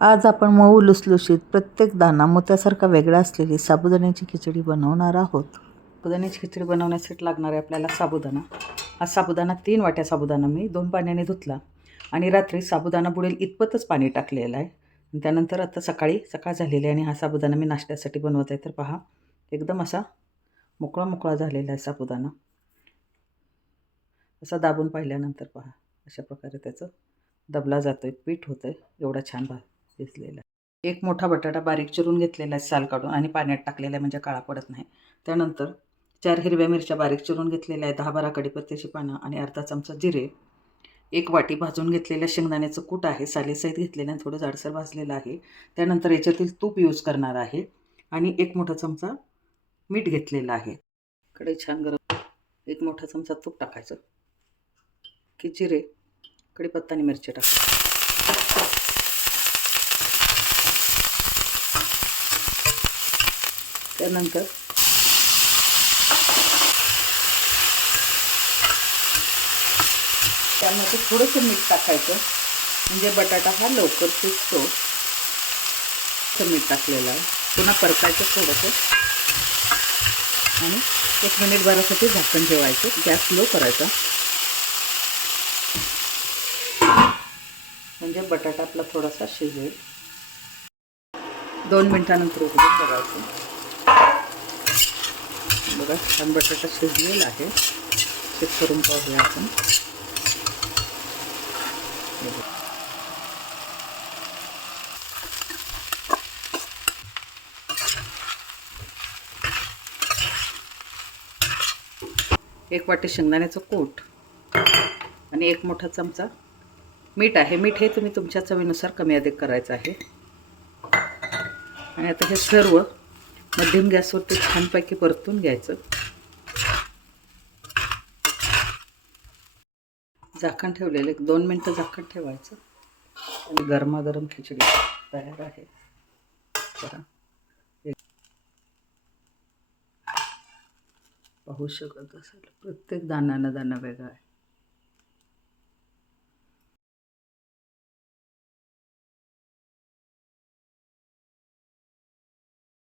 आज आपण मऊ लुसलुशीत प्रत्येक दाणा मोत्यासारखा वेगळा असलेली साबुदाण्याची खिचडी बनवणार आहोत. साबुदाण्याची खिचडी बनवण्यासाठी लागणार आहे आपल्याला साबुदाणा. हा साबुदाणा 3 वाट्या साबुदाणा मी 2 पाण्याने धुतला आणि रात्री साबुदाणा बुडेल इतपतच पाणी टाकलेलं आहे. त्यानंतर आता सकाळ झालेली आहे आणि हा साबुदाणा मी नाश्त्यासाठी बनवत आहे. तर पहा, एकदम असा मोकळा झालेला आहे साबुदाणा. असा दाबून पाहिल्यानंतर पहा, अशा प्रकारे त्याचं दबला जातोय, पीठ होतंय, एवढा छान भिजलेला आहे. एक मोठा बटाटा बारीक चिरून घेतलेला आहे साल काढून आणि पाण्यात टाकलेला आहे म्हणजे काळा पडत नाही. त्यानंतर 4 हिरव्या मिरच्या बारीक चिरून घेतलेल्या आहे, 10-12 कढीपत्त्याची पानं आणि अर्धा चमचा जिरे, 1 वाटी भाजून घेतलेल्या शेंगदाण्याचं कूट आहे, सालीसहित घेतलेलं आणि थोडं जाडसर भाजलेलं आहे. त्यानंतर याच्यातील तूप यूज करणार आहे आणि 1 मोठा चमचा मीठ घेतलेलं आहे. कढई छान गरम, 1 मोठा चमचा तूप टाकायचं की जिरे, कढीपत्ता आणि मिरची टाकायची. त्यानंतर त्यामध्ये थोडंसं मीठ टाकायचं म्हणजे बटाटा हा लवकर शिजतो. मीठ टाकलेलं आहे, पुन्हा परतायचं थोडंसं आणि 1 मिनिट भरासाठी झाकण ठेवायचं. गॅस लो करायचा म्हणजे बटाटा आपला थोडासा शिजेल. 2 मिनिटानंतर उघडून बघायचं. बघा, छान बटाटा शिजलेला आहे. चेक करून पाहूया आपण. एक वाटी शेंगदाण्याचं कूट आणि 1 मोठा चमचा मीठ आहे. मीठ हे तुम्ही तुमच्या चवीनुसार कमी अधिक करायचं आहे. आणि आता हे सर्व मध्यम गॅसवरती छानपैकी परतून घ्यायचं. झाकण ठेवलेलं 1-2 मिनटं झाकण ठेवायचं आणि गरमागरम खिचडी तयार आहे. पाहू शकत असाल, प्रत्येक दाणा वेगळा आहे.